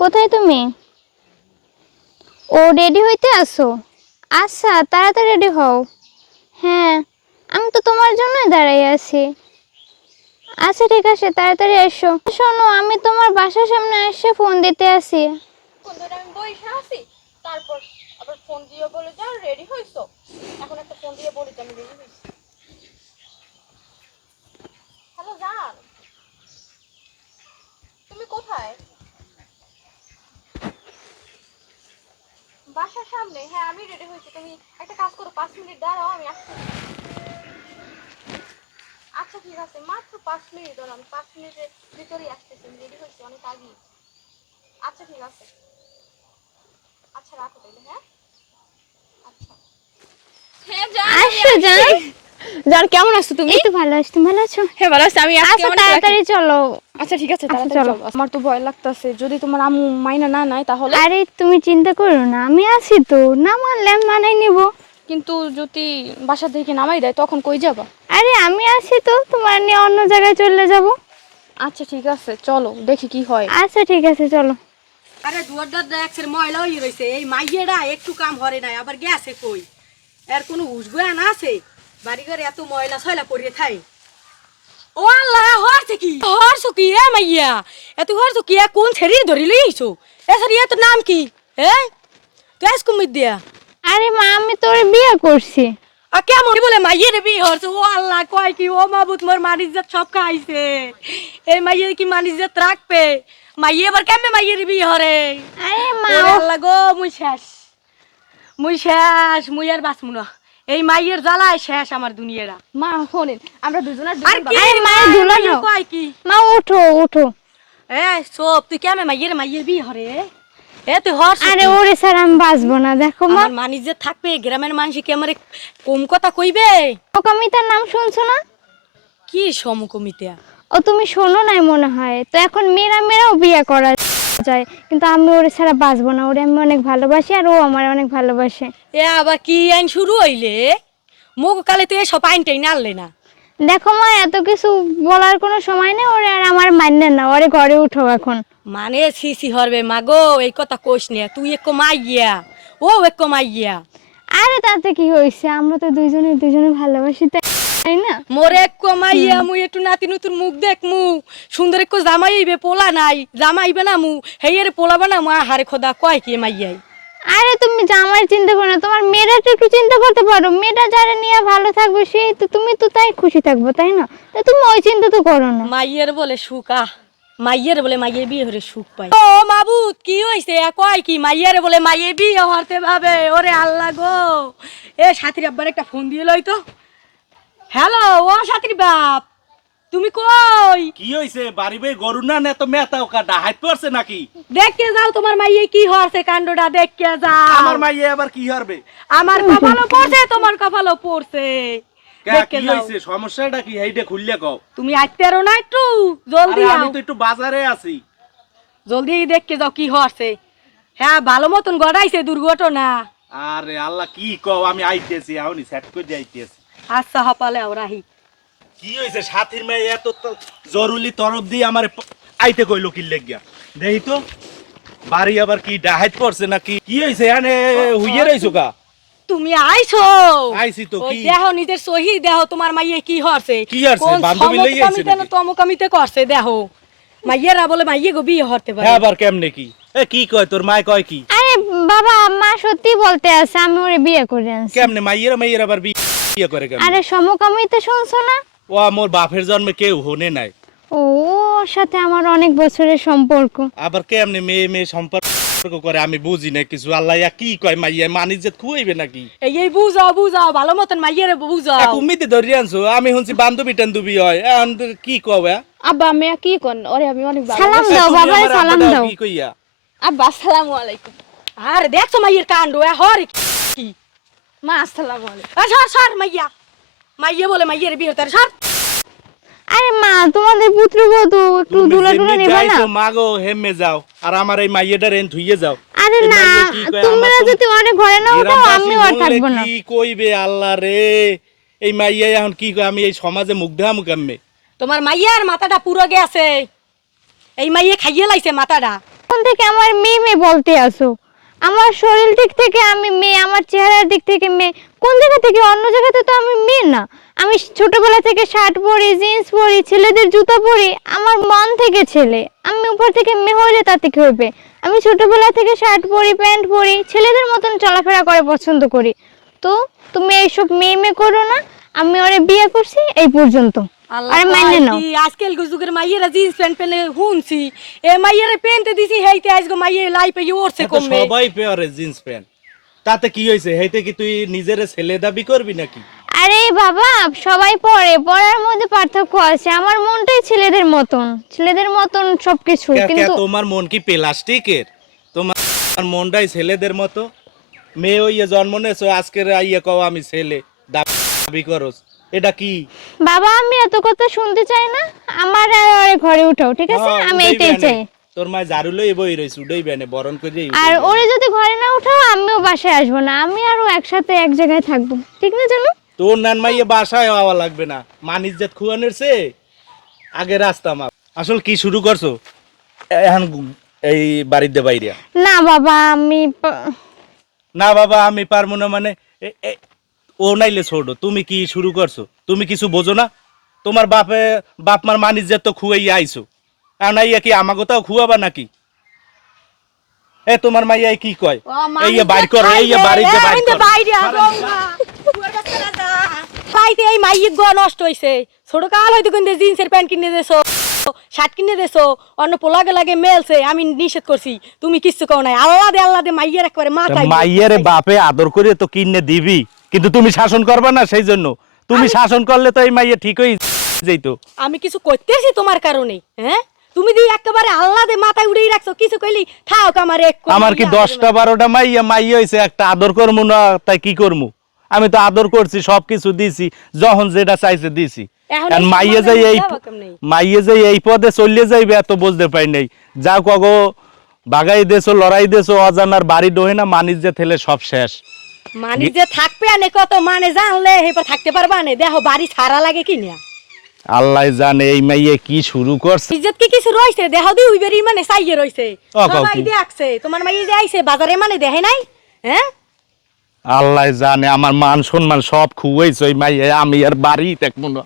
কোথায় তুমি? ও রেডি হইতে আসো। আচ্ছা তাড়াতাড়ি রেডি হও। হ্যাঁ আমি তো তোমার জন্যই দাঁড়াই আছি। আচ্ছা ঠিক আছে, তাড়াতাড়ি এসো। শোনো, আমি তোমার বাসার সামনে এসে ফোন দিতে আসি। আছি। কোথায়? বাসার সামনে। হ্যাঁ আমি রেডি হয়েছি। তুমি একটা কাজ করো পাঁচ মিনিট দাঁড়াও আমি আসছি। আচ্ছা ঠিক আছে মাত্র পাঁচ মিনিট দাঁড়াও আমি পাঁচ মিনিটের ভিতরেই আসতেছি আমি রেডি হয়েছি অনেক আগেই। আচ্ছা ঠিক আছে। আচ্ছা রাখো তাহলে হ্যাঁ? আচ্ছা। হ্যাঁ আসো জান। জান কেমন আছো তুমি? তো ভালো আছি তুমি ভালো আছো? হ্যাঁ ভালো আছি আমি আজকে তাড়াতাড়ি চলো। আচ্ছা ঠিক আছে আচ্ছা, তাড়াতাড়ি চলো। আমার তো ভয় লাগতেছে যদি তোমার আম্মু মাইনা না নাই তাহলে? আরে তুমি চিন্তা করো না আমি আছি তো না মানলে আমি মানাই নিব। কিন্তু যদি বাসা থেকে নামাই দেয় তখন কই যাবা? আরে আমি আছি তো তোমার নিয়ে অন্য জায়গায় চলে যাব। আচ্ছা ঠিক আছে চলো দেখি কি হয়। আচ্ছা ঠিক আছে চলো। আরে দুয়ারদার দেখছেন ময়লা হয়ে রয়েছে এই মাইয়েরা একটু কাম হরে নাই আবার গেছে কই? এর কোনো উসগুয়া না আছে? বাড়ি ঘরে এত ময়লা ছয়লা পড়িয়ে থাই। ও আল্লাহ হরছে কি? হরছো কি এ মাইয়া এত হরছো কি এ কোন ছেড়ি ধরি লইছো এ সারি এত নাম কি এ আস কুমির দিয়া আরে মা আমি তোর বিয়ে করছি আর কেমন বলে মাইয়ের বিয়ে হরছে ও আল্লাহ কয় কি ও মাবুত মোর মানিজ্জাত সব খাইছে এই মাইয়ের কি মানিজ্জাত রাখবে মাইয়ে এবার কেমনে মাইয়ের বিয়ে হরে আরে মা আল্লাহ গো মুই শেষ মুই শেষ মুই আর বাঁচমু না এই মাইয়ের জ্বালায় শেষ আমার দুনিয়াটা। মা শোনেন আমরা দুজনের আর কি মায়ের কয় কি? মা ওঠো ওঠো। এ সব তুই কেমন মাইয়ের মাইয়ের বিয়ে হরে? এ তুই হর আরে ওরে স্যার আমি বাঁচবো না দেখো মা। আমার মানি যে থাকবে গ্রামের মানুষ কি আমার কম কথা কইবে? কমিতার নাম শুনছো না? কি সমকমিতা? ও তুমি শোনো নাই মনে হয়। তো এখন মেয়েরা মেয়েরাও বিয়ে করা যায় কিন্তু আমি ওরে ছাড়া বাঁচবো না। ওরে আমি অনেক ভালোবাসি আর ও আমার অনেক ভালোবাসে। এ আবার কি আইন শুরু হইলে? মুখ কালে তুই এসব আইন টাইন আনলে না। দেখো মা এত কিছু বলার কোনো সময় নেই ওরে আর আমার মান্য না ওরে ঘরে উঠো এখন। মানে সিসি হরবে মাগো এই কথা কোষ নে তুই এক মাইয়া ও এক মাইয়া। আরে তাতে কি হয়েছে আমরা তো দুইজনে দুজনে ভালোবাসি তাই তাই না? মোরে এক মুই একটু নাতি নতুন মুখ সুন্দর জামাই পোলা নাই। জামাইবে না মু। হেয়ের পোলাবে না মা হারে খোদা কয় কি মাইয়াই? আরে তুমি জামাই চিন্তা করো না তোমার মেয়েরা তো একটু চিন্তা করতে পারো। মেয়েটা যারা নিয়ে ভালো থাকবে সেই তো তুমি তো তাই খুশি থাকব তাই না? তা তুমি ওই চিন্তা তো করো না। মাইয়ের বলে সুখ আহ। মাইয়ের বলে মাইয়ে বিয়ে হরে সুখ ও মাবুত কি হইছে? কয় কি? মাইয়ের বলে মাইয়ে বিয়ে হরতে ভাবে। ওরে আল্লাহ গো। এ সাথীর আব্বার একটা ফোন দিয়ে লই তো। হ্যালো ও সাথীর বাপ। তুমি কই? কি হইছে? বাড়ি বই গরু না না তো মেতাও কাটা হাইট পড়ছে নাকি? দেখকে যাও তোমার মাইয়ে কি হরছে কাণ্ডটা দেখকে যাও। আমার মাইয়ে আবার কি হারবে? আমার কপালও পড়ছে তোমার কপালও পড়ছে। কি হইছে? সমস্যাটা কি? এইটা খুললে কও। তুমি আইতে না একটু? জলদি আমি তো একটু বাজারে আছি। জলদি দেখকে যাও কি হরছে। হ্যাঁ ভালো মতন গড়াইছে দুর্ঘটনা। আরে আল্লাহ কি কও? আমি আইতেছি আউনি সেট করে যাইতেছি আচ্ছা হপালে ওরাহি কি হইছে? সাথীর মেয়ে এত জরুরি তরফ দিয়ে আমার আইতে কইলো কি লেগিয়া। দেহি তো বাড়ি আবার কি ডাহাইত পড়ছে নাকি? কি হইছে? এনে হুইয়ে রইছো কা তুমি আইছো? আইছি তো, কি? দেহ নিজের সহি দেহ তোমার মাইয়ে কি হরছে? কি হরছে? বান্ধবী লইয়া আইছে নাকি? তমকামিতে করছে দেহ? মাইয়েরা বলে মাইয়ে গো বিয়ে হরতে পারে। হ্যাঁ আবার কেমনে কি? এ কি কয় তোর? মায় কয় কি? আরে বাবা মা সত্যি বলতে আছে আমি ওরে বিয়ে করে আনছি। কেমনে? মাইয়েরা মাইয়ের আবার বিয়ে করে কেমনে আরে সমকামিতে শুনছো না? ও মোর বাপের জন্মে কেউ হনে নাই। ও ওর সাথে আমার অনেক বছরের সম্পর্ক আবার কেমনে মেয়ে মেয়ে সম্পর্ক করে আমি বুঝি না কিছু। আল্লাহ ইয়া কি কয় মাইয়া? মানিজ্জত খুয়াইবে নাকি? এই এই বুঝাও বুঝাও ভালো মতন মাইয়েরে বুঝাও এক উম্মিতে ধরি আনছো আমি শুনছি বান্ধবী টান্ধবী হয়। এখন কি কবে আব্বা আমি কি কোন ওরে আমি অনেক সালাম দাও বাবা সালাম দাও। কি কইয়া? আব্বা আসসালামু আলাইকুম। আর দেখছ মাইয়ের কাণ্ড এ হরে কি? মা আসসালামু আলাইকুম। আ, সর সর মাইয়া। বলে মাইয়ের বিয়ে হতে সর। আরে মা তোমাদের পুত্রবধূ একটু দুলা টুলা যেমনি না? মাগো হেমে যাও। আর আমার এই মাইয়েটা রেন ধুইয়ে যাও। আরে না মাইয়ে কি কয়, তোমরা যদি অনেক ঘরে না উঠাও আমি আর থাকব না। কি কইবে আল্লাহ রে? এই মাইয়া এখন কি কয় আমি এই সমাজে মুখ তোমার মাইয়ার মাথাটা পুরো গেছে। এই মাইয়ে খাইয়ে লাইছে মাথাটা। থেকে আমার মেয়ে মেয়ে বলতে আসো। আমার শরীর দিক থেকে আমি মেয়ে, আমার চেহারার দিক থেকে মেয়ে। কোন জায়গা থেকে? অন্য জায়গাতে তো আমি মেয়ে না। আমি ছোটবেলা থেকে শার্ট পরি, জিন্স পরি, ছেলেদের জুতো পরি, আমার মন থেকে ছেলে। আমি উপর থেকে মেয়ে হলে তাতে কি হবে আমি ছোটবেলা থেকে শার্ট পরি, প্যান্ট পরি, ছেলেদের মতন চলাফেরা করে পছন্দ করি। তো, তুমি এইসব মেয়ে মেয়ে করো না। আমি ওরে বিয়ে করছি এই পর্যন্ত। আরে মাইনে নাও। আজকাল যুগের মাইয়েরা জিন্স প্যান্ট পেলে হুনছি। এ মাইয়েরা পেনতে দিছি হেইতে আজকে মাইয়ে লাই পেয়ে উঠছে এত কমে। সবাই পেয়ারে জিন্স প্যান্ট তাতে কি হয়েছে হেইতে কি তুই নিজের ছেলে দাবি করবি নাকি? আরে বাবা সবাই পড়ে। পড়ার মধ্যে পার্থক্য আছে। আমার মনটাই ছেলেদের মতন। ছেলেদের মতন সবকিছু। কিন্তু তোমার মন কি প্লাস্টিকের? তোমার মনটাই ছেলেদের মতো। মেয়ে হইয়া জন্ম নেছো আজকের আইয়া কও আমি ছেলে। দাবি করস। এটা কি? বাবা আমি এত কথা শুনতে চাই না। আমার আর ঘরে উঠাও ঠিক আছে? হ্যাঁ, আমি এটাই চাই। তোর মায় ঝাড়ু লই বই রইছ উডাই বেনে বরণ করে আর ওরে যদি ঘরে না উঠাও আমিও বাসায় আসব না। আমি আরও একসাথে এক জায়গায় থাকব ঠিক না জানো? তোর নান মাইয়ে বাসায় হওয়া লাগবে না। মান ইজ্জত খুয়ানের সে আগে রাস্তা মাপ। আসল কি শুরু করছ? এখন এই বাড়ির দে বাইরে। না বাবা আমি না বাবা আমি পারব না মানে ও নাইলে ছোট তুমি কি শুরু করছ? তুমি কিছু বোঝো না? তোমার বাপে বাপ মার তো খুয়াইয়া আইছো। আর কি আমাকে তাও খুয়াবা নাকি? এ তোমার মাইয়া কি কয়? এই যে বাইর করো এই যে বাড়িতে বাইর করো। পাইতে এই মাইয়ে গো নষ্ট হইছে। ছোট কাল হয়তো কিন্তু জিন্সের প্যান্ট কিনে দেছো শার্ট কিনে দেছো অন্য পোলাগে লাগে মেলছে আমি নিষেধ করছি। তুমি কিচ্ছু কও নাই। আল্লাহ দে আল্লাহ দে মাইয়ের একবারে মাথায় মাইয়ের বাপে আদর করে তো কিনে দিবি। কিন্তু তুমি শাসন করবা না সেই জন্য। তুমি শাসন করলে তো এই মাইয়ে ঠিকই যেত। আমি কিছু করতেছি তোমার কারণে হ্যাঁ? তুমি দি একেবারে আল্লাহ দে মাথায় উড়েই রাখছো কিছু কইলি থাও আমার এক আমার কি দশটা বারোটা মাইয়া মাইয়া হয়েছে একটা আদর করব না তাই কি করব আমি তো আদর করছি সবকিছু দিছি যখন যেটা চাইছে দিছি। এখন আর মাইয়ে যাই এই মাইয়ে যাই এই পদে চলিয়ে যাইবে এত বুঝতে পাই নাই। যা কগো বাগাই দেছো লড়াই দেছো অজানার বাড়ি ডোহে না মানিস যে থেলে সব শেষ। মানে যে থাকবে আনে কত মানে জানলে এবার থাকতে পারবা না। দেখো বাড়ি ছাড়া লাগে কি না? আল্লাহ জানে এই মাইয়ে কি শুরু করছে। ইজ্জত কি কিছু রইছে দেহ দি উইবেরি মানে চাইয়ে রইছে সবাই? দেখছে তোমার মাইয়ে যে আইছে বাজারে মানে দেখে নাই? হ্যাঁ? আল্লাহ জানে আমার মান সম্মান সব খুয়াইছে ওই মাইয়ে আমি আর বাড়ি দেখব না।